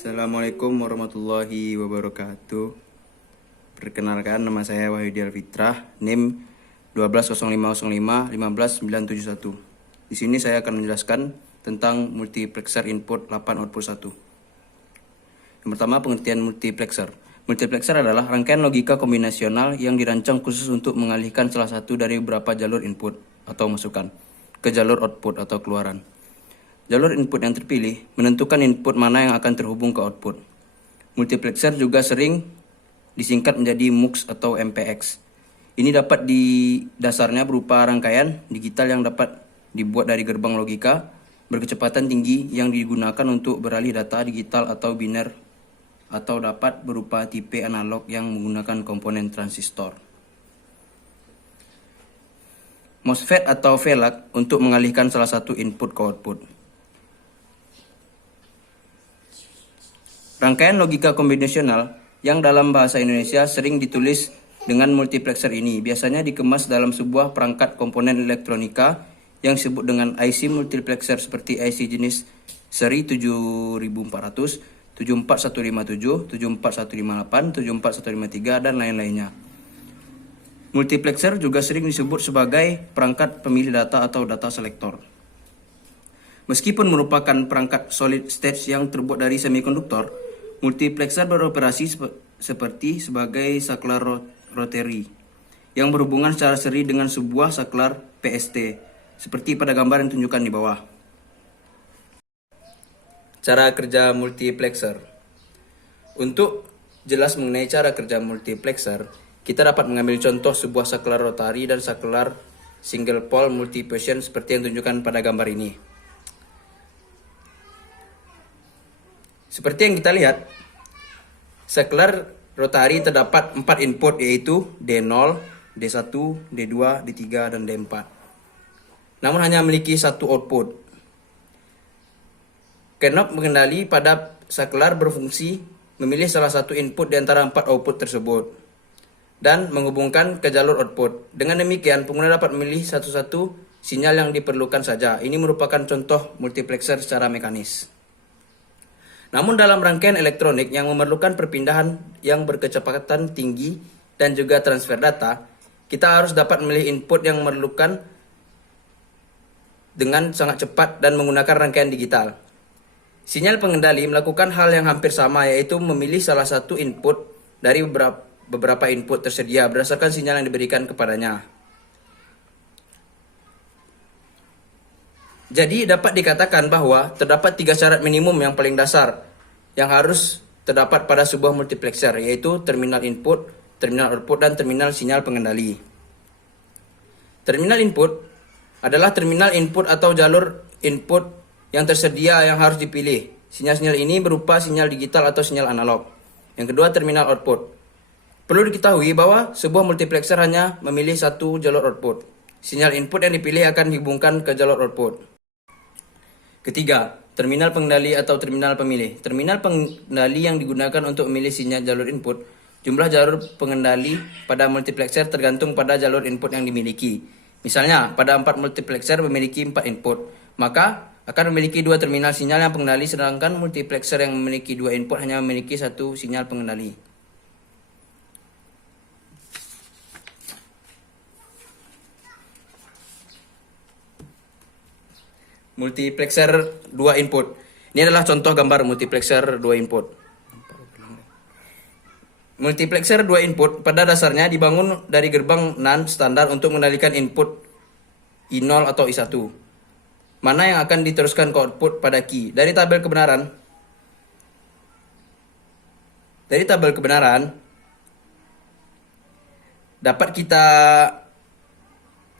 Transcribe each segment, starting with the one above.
Assalamualaikum warahmatullahi wabarakatuh. Perkenalkan, nama saya Wahyudi Alfitrah, NIM 12050515971. Di sini saya akan menjelaskan tentang multiplexer input 8 output 1. Yang pertama, pengertian multiplexer. Multiplexer adalah rangkaian logika kombinasional yang dirancang khusus untuk mengalihkan salah satu dari beberapa jalur input atau masukan ke jalur output atau keluaran. Jalur input yang terpilih menentukan input mana yang akan terhubung ke output. Multiplexer juga sering disingkat menjadi MUX atau MPX. Ini dapat dasarnya berupa rangkaian digital yang dapat dibuat dari gerbang logika berkecepatan tinggi yang digunakan untuk beralih data digital atau biner, atau dapat berupa tipe analog yang menggunakan komponen transistor. MOSFET atau VLAC untuk mengalihkan salah satu input ke output. Rangkaian logika kombinasional yang dalam bahasa Indonesia sering ditulis dengan multiplexer ini biasanya dikemas dalam sebuah perangkat komponen elektronika yang disebut dengan IC multiplexer seperti IC jenis seri 7400, 74157, 74158, 74153, dan lain-lainnya. Multiplexer juga sering disebut sebagai perangkat pemilih data atau data selektor. Meskipun merupakan perangkat solid state yang terbuat dari semikonduktor, multiplexer beroperasi seperti sebagai saklar rotary yang berhubungan secara seri dengan sebuah saklar PST, seperti pada gambar yang ditunjukkan di bawah. Cara kerja multiplexer. Untuk jelas mengenai cara kerja multiplexer, kita dapat mengambil contoh sebuah saklar rotary dan saklar single pole multiposition seperti yang ditunjukkan pada gambar ini. Seperti yang kita lihat, saklar rotari terdapat 4 input, yaitu D0, D1, D2, D3, dan D4. Namun hanya memiliki satu output. Knob pengendali pada saklar berfungsi memilih salah satu input di antara 4 output tersebut dan menghubungkan ke jalur output. Dengan demikian, pengguna dapat memilih satu-satu sinyal yang diperlukan saja. Ini merupakan contoh multiplexer secara mekanis. Namun dalam rangkaian elektronik yang memerlukan perpindahan yang berkecepatan tinggi dan juga transfer data, kita harus dapat memilih input yang memerlukan dengan sangat cepat dan menggunakan rangkaian digital. Sinyal pengendali melakukan hal yang hampir sama, yaitu memilih salah satu input dari beberapa input tersedia berdasarkan sinyal yang diberikan kepadanya. Jadi dapat dikatakan bahwa terdapat 3 syarat minimum yang paling dasar yang harus terdapat pada sebuah multiplexer, yaitu terminal input, terminal output, dan terminal sinyal pengendali. Terminal input adalah terminal input atau jalur input yang tersedia yang harus dipilih. Sinyal-sinyal ini berupa sinyal digital atau sinyal analog. Yang kedua, terminal output. Perlu diketahui bahwa sebuah multiplexer hanya memilih satu jalur output. Sinyal input yang dipilih akan dihubungkan ke jalur output. Ketiga, terminal pengendali atau terminal pemilih. Terminal pengendali yang digunakan untuk memilih sinyal jalur input. Jumlah jalur pengendali pada multiplexer tergantung pada jalur input yang dimiliki. Misalnya, pada 4 multiplexer memiliki 4 input, maka akan memiliki 2 terminal sinyal yang pengendali, sedangkan multiplexer yang memiliki 2 input hanya memiliki 1 sinyal pengendali. Multiplexer 2 input. Ini adalah contoh gambar multiplexer 2 input. Multiplexer 2 input pada dasarnya dibangun dari gerbang NAND standar untuk mengendalikan input I0 atau I1. Mana yang akan diteruskan ke output pada key. Dari tabel kebenaran dapat kita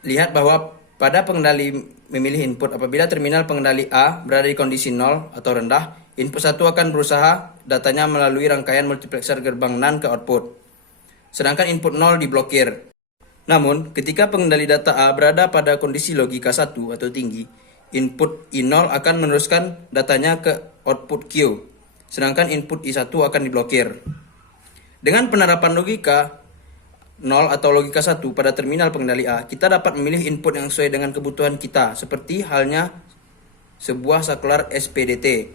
lihat bahwa pada pengendali memilih input, apabila terminal pengendali A berada di kondisi 0 atau rendah, input 1 akan berusaha datanya melalui rangkaian multiplexer gerbang NAND ke output, sedangkan input 0 diblokir. Namun, ketika pengendali data A berada pada kondisi logika 1 atau tinggi, input I0 akan meneruskan datanya ke output Q, sedangkan input I1 akan diblokir. Dengan penerapan logika 0 atau logika 1 pada terminal pengendali A, kita dapat memilih input yang sesuai dengan kebutuhan kita, seperti halnya sebuah saklar SPDT.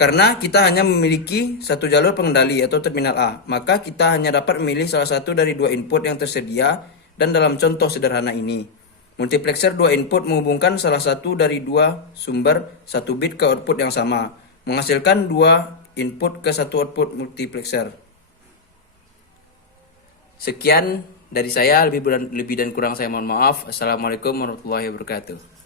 Karena kita hanya memiliki satu jalur pengendali atau terminal A, maka kita hanya dapat memilih salah satu dari dua input yang tersedia, dan dalam contoh sederhana ini, multiplexer dua input menghubungkan salah satu dari dua sumber satu bit ke output yang sama, menghasilkan dua input ke satu output multiplexer. Sekian dari saya, lebih dan kurang saya mohon maaf. Assalamualaikum warahmatullahi wabarakatuh.